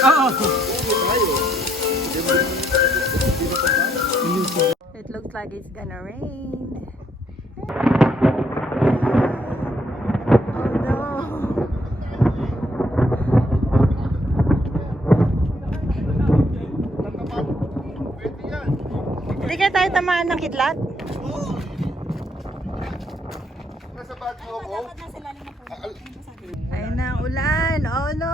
It looks like it's gonna rain. Hindi kaya tayo tamaan ng kidlat? Nasa bag mo ako? Ayun na ang ulan. Oh no!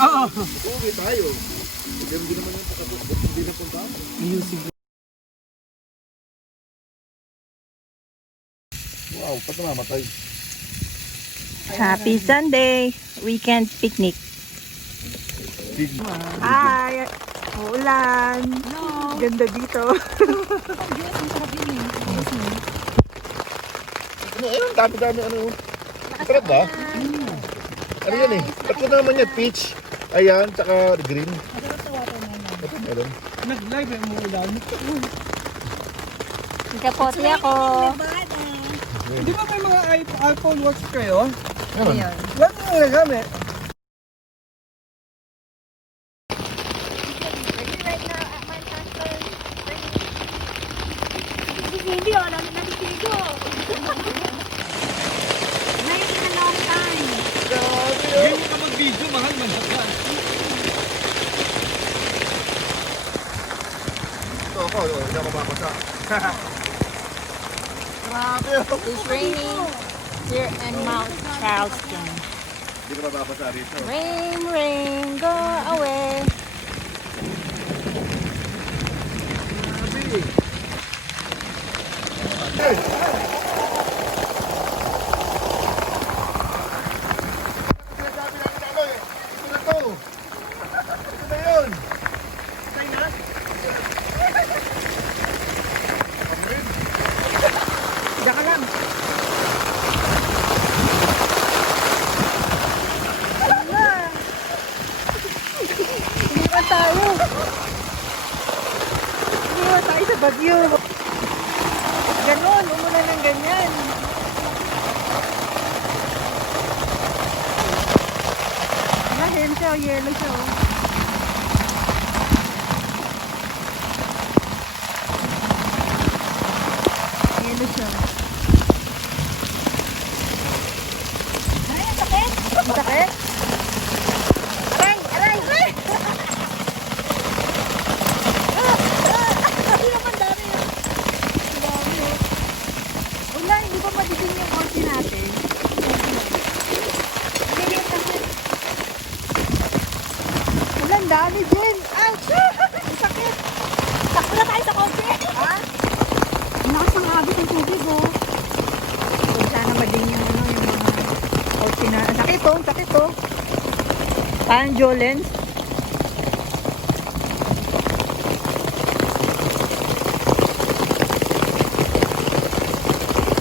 Uwi tayo. Hindi naman yung pakatulog. Hindi na punta. Wow, ba't namamatay? Happy Sunday! Weekend picnic. Hi! Ulan! No. Ganda dito. Ano, ayun, dami-dami ano. Sarap ba? Ano yan eh? Tatlo naman yan, peach. Ayan, tsaka green. Ito meron. Nag-live yung ulan. Ikapote ako. Di ba may mga iPhone watch kayo? Meron. Wala nang nagamit. Hindi oh, namin nalitigo. Nice in a long time. Hindi ka mag-video, mahal man siya. Ito ako, hindi ako mabasa. Grabe. It's raining here in Mt Charleston. Hindi ka mababasa rito. Rain, rain, go away. Hey! Sinasabi namin na ano eh. Ito na to. Ito na yun. Diyan ka lang. Iniwan tayo. Iniwan tayo sa bagyo. Ganon, umulan ng ganyan. Mahal siya, yellow siya. Yellow siya. Ay, ang sakit. Ang sakit? Aray, aray, aray. Hindi ba madilim yung kotse natin? Hindi kasi. Ulan, dami din. Ouch! Ang sakit. Takbo na tayo sa kotse. Ha? Ang lakas ng agos ng tubig, oh. Huwag sana madilim yung ano, yung mga kotse na. Ang sakit, oh. Ang sakit, oh. Parang Jolens.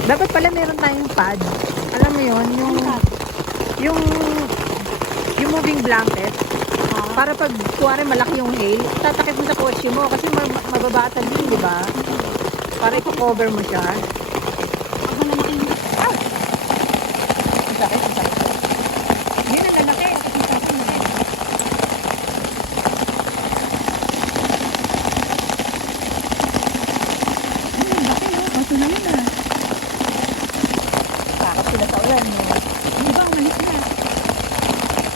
Dapat pala meron tayong pad. Alam mo yun, yung moving blanket. Para pag kuwari malaki yung hail, tatakip mo sa kotse mo kasi mababatan din, di ba? Para i-cover mo siya. Ah! Ang sakit, ang sakit. Hindi na lalaki. Ang laki, no? Kaso na yun, ah. Sila sa ulan mo. Yung iba, umalis na.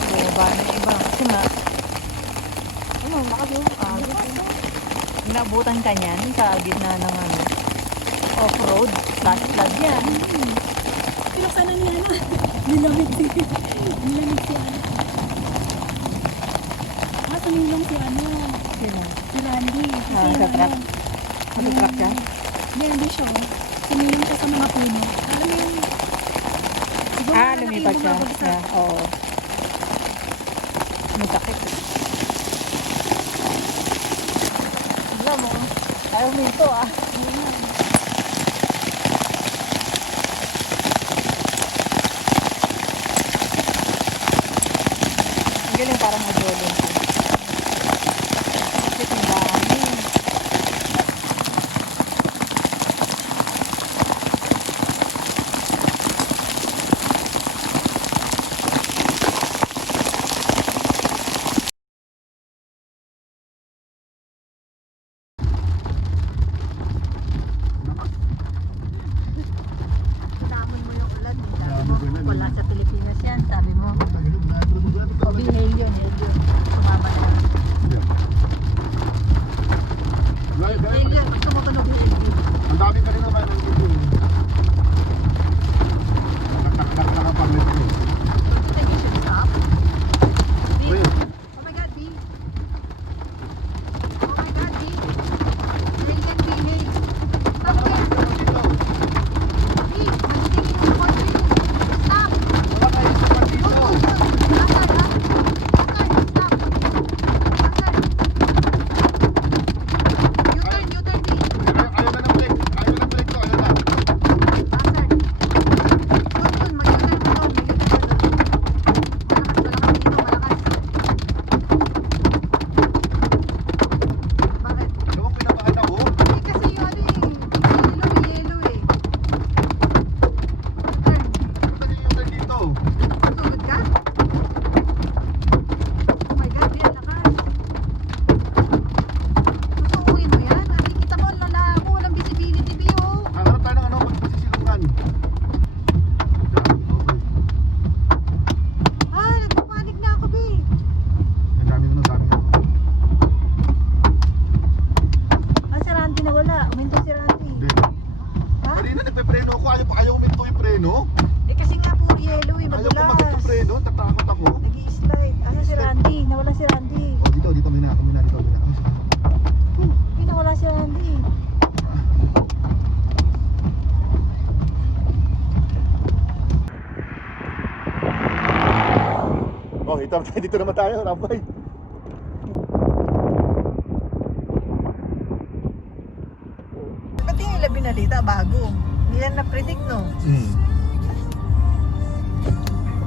Bumaba na yung iba. Kasi nga, ano, nakagawa ka. Inabutan ka niyan sa gitna ng ano, off-road. Flash-flood yan. Pinuksan na niya na. Nilamig si ano. Tumulong si ano. Sino? Si Randy. Sa truck. Sa truck ka? Hindi siya. Tumulong siya sa mga puno. Alam mo yung lumipat siya. Yeah, oo. Masakit. Alam mo, ayaw mo ito ah. Ang galing parang mag-rolling siya. Bakit ang dami? Wala si Randy. Oh, dito muna dito. Wala si Randy. Oh, dito naman tayo, Rabay. Ba't yung nila binalita bago? Hindi yan na-predict, no?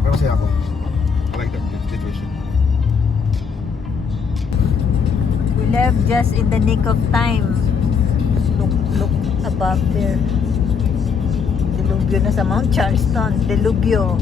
Pero masaya ako. I like that situation. We left just in the nick of time. Look above there. Delubyo na sa Mount Charleston. Delubyo.